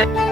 it.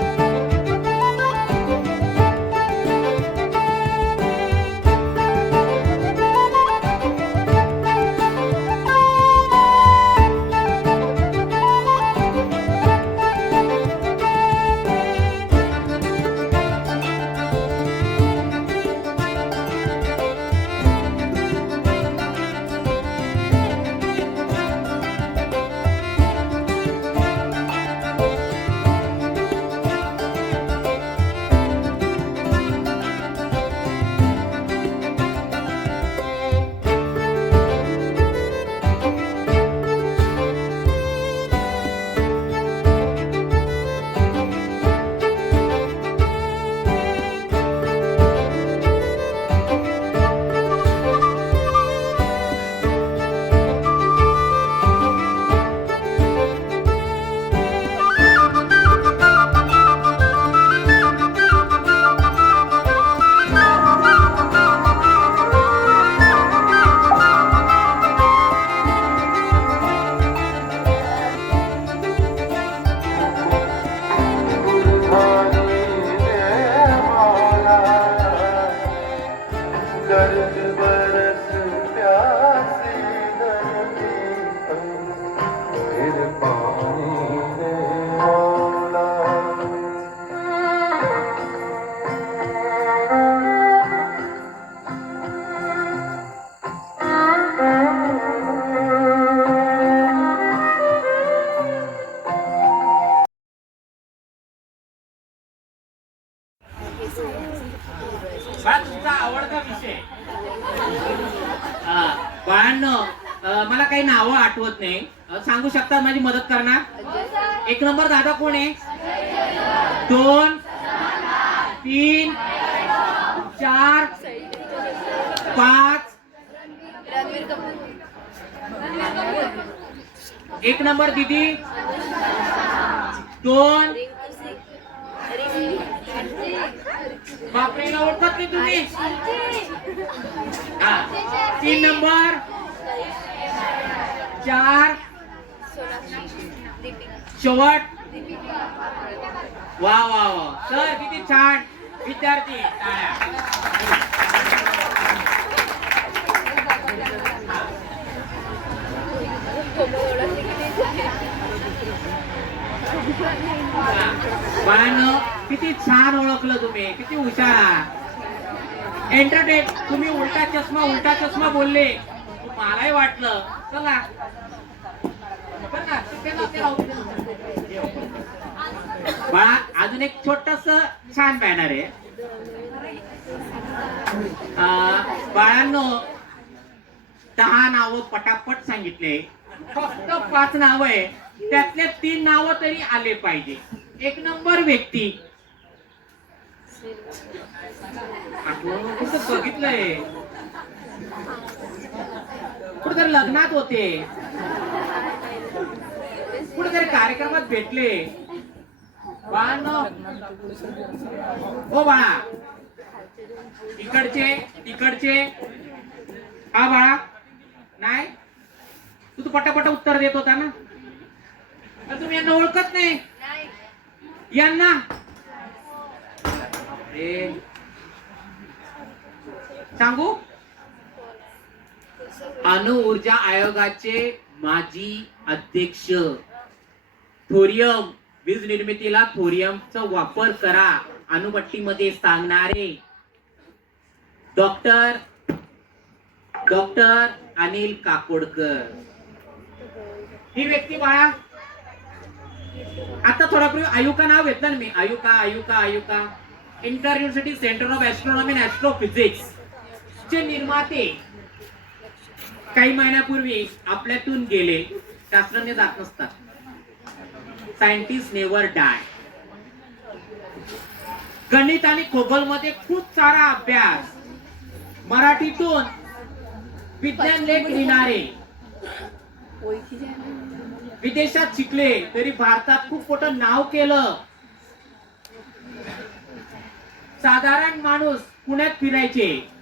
मला काही नावं आठवत नाही. सांगू शकता माझी मदत करणार? एक नंबर दादा कोण आहे? दोन तीन चार पाच. एक नंबर दीदी. दोन. बापरेला ओळखत नाही तुम्ही. तीन नंबर. चार. शेवट. वा वा वा. सर किती छान. विद्यार्थी किती छान ओळखलं तुम्ही. किती हुशार एंटरटेन तुम्ही उलटा चष्मा उलटा चष्मा बोलले. मलाही वाटलं. चला ना, बाळा अजून एक छोटस छान बॅनर आहे. बाळांनो दहा नावं पटापट सांगितले. फक्त पाच नाव आहे. त्यातले तीन नावं तरी आले पाहिजे. एक नंबर व्यक्ती. बघितलंय. कुठेतरी लग्नात होते. कुठेतरी कार्यक्रमात भेटले. बाळांनो. हो बाळा. इकडचे इकडचे. हा बाळा. नाही? तू तू पटापट उत्तर देत होता ना? तर तुम्ही यांना ओळखत नाही? यांना? सांगू? अणु ऊर्जा आयोगाचे माजी अध्यक्ष. थोरियम वीज निर्मितीला थोरियमचा वापर करा अणुभट्टीमध्ये सांगणारे. Doctor doctor Anil Kakodkar. ही व्यक्ती बाळा आता थोडापूर्वी आयुका नाव घेतलं ना मी. IUCAA IUCAA IUCAA. Inter university centre of astronomy and astrophysics चे निर्माते. काही महिन्यापूर्वी आपल्यातून गेले शास्त्रज्ञ जात नसतात. सायंटिस्ट नेवर डाय गणित आणि खगोलमध्ये खूप सारा अभ्यास. मराठीतून विज्ञान लेख लिहिणारे. विदेशात शिकले तरी भारतात खूप मोठं नाव केलं. साधारण माणूस पुण्यात फिरायचे.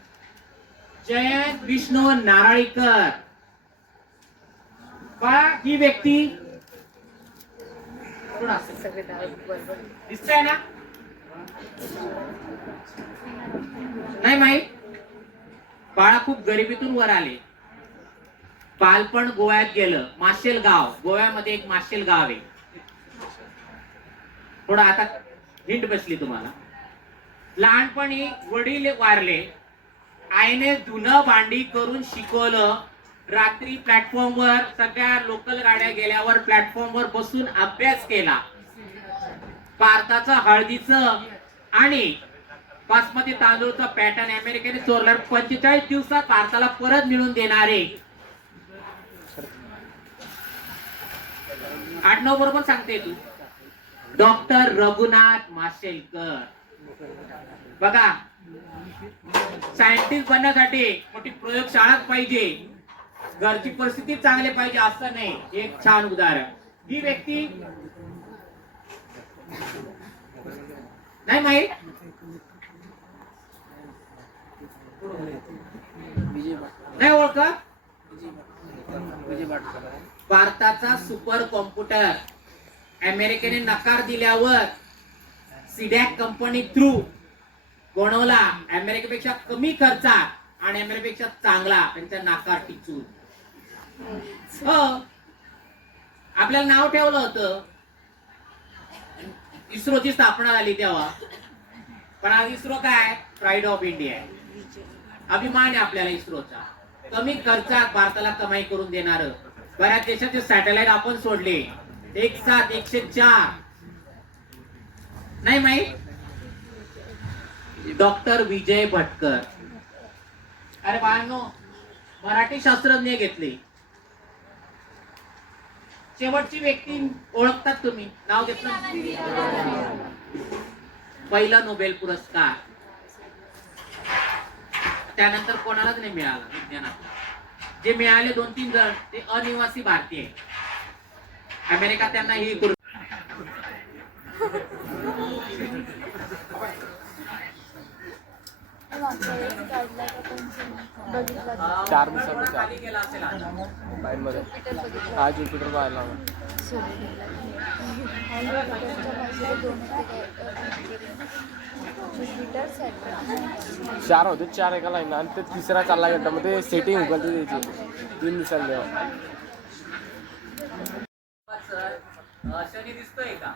जयंत विष्णू नारळीकर. बाळा ही व्यक्ती. थोडं दिसतंय ना? नाही माहीत. बाळा खूप गरिबीतून वर आले. बालपण गोव्यात गेलं. माशेल गाव गोव्यामध्ये एक माशेल गाव आहे. थोडं आता हिंट बसली तुम्हाला. लहानपणी वडील वारले. आईने धुणं भांडी करून शिकवलं. रात्री प्लॅटफॉर्मवर सगळ्या लोकल गाड्या गेल्यावर प्लॅटफॉर्मवर बसून अभ्यास केला. भारताचं हळदीचं आणि बासमती तांदूळचं पॅटर्न अमेरिकेने चोरल्यावर पंचेचाळीस दिवसात भारताला परत मिळून देणारे. आडनाव बरोबर सांगते तू. डॉक्टर रघुनाथ माशेलकर. बघा सायंटिस्ट बनण्यासाठी मोठी प्रयोगशाळाच पाहिजे. घरची परिस्थिती चांगली पाहिजे असं नाही. एक छान उदाहरण. ही व्यक्ती नाही माहीत? नाही ओळखत? भारताचा सुपर कॉम्प्युटर. अमेरिकेने नकार दिल्यावर सिडॅक कंपनी थ्रू गोणवला अमेरिकेपेक्षा कमी खर्चात आणि अमेरिकेपेक्षा चांगला त्यांचा नाकार टिचून. हो. आपल्याला नाव ठेवलं होतं. इस्रोची स्थापना झाली तेव्हा. पण आज इस्रो काय? प्राईड ऑफ इंडिया आहे. अभिमान आहे आपल्याला इस्रोचा. कमी खर्चात भारताला कमाई करून देणार. बऱ्याच देशाचे सॅटेलाइट आपण सोडले. एक सात एकशे चार. नाही माहीत? डॉक्टर विजय भटकर. अरे बाळांनो मराठी शास्त्रज्ञ घेतले. शेवटची व्यक्ती ओळखतात तुम्ही. नाव घेतलं? पहिला नोबेल पुरस्कार. त्यानंतर कोणालाच नाही मिळाला विज्ञानात जे मिळाले दोन तीन जण ते अनिवासी भारतीय अमेरिका त्यांना ही पुर- बघितला चार अं, दिवसांनी थोडा चार. खाली गेला असेल आता. चार ज्युपिटर बघितला हा ज्युपिटर पाहायला हवा. चार होते चार एका लाईन आणि ते तिसरा चालला गेला. मग ते सेटिंग उघडते त्याची. तीन दिवसांनी. शनी दिसतोय का?